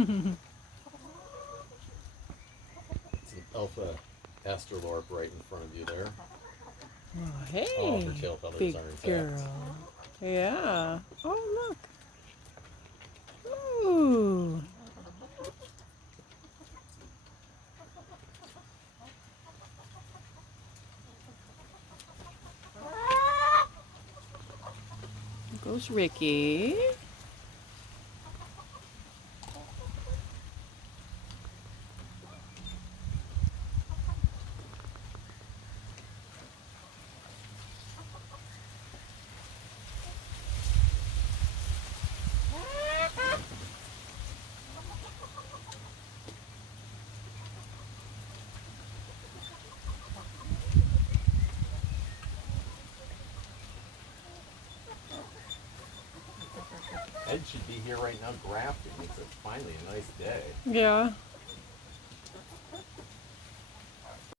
It's an alpha astrolorp right in front of you there. Oh, All her hey, tail feathers big are intact. girl. Yeah. Oh, look. Ooh. There goes Ricky. Ed should be here right now grafting. It's finally a nice day. Yeah.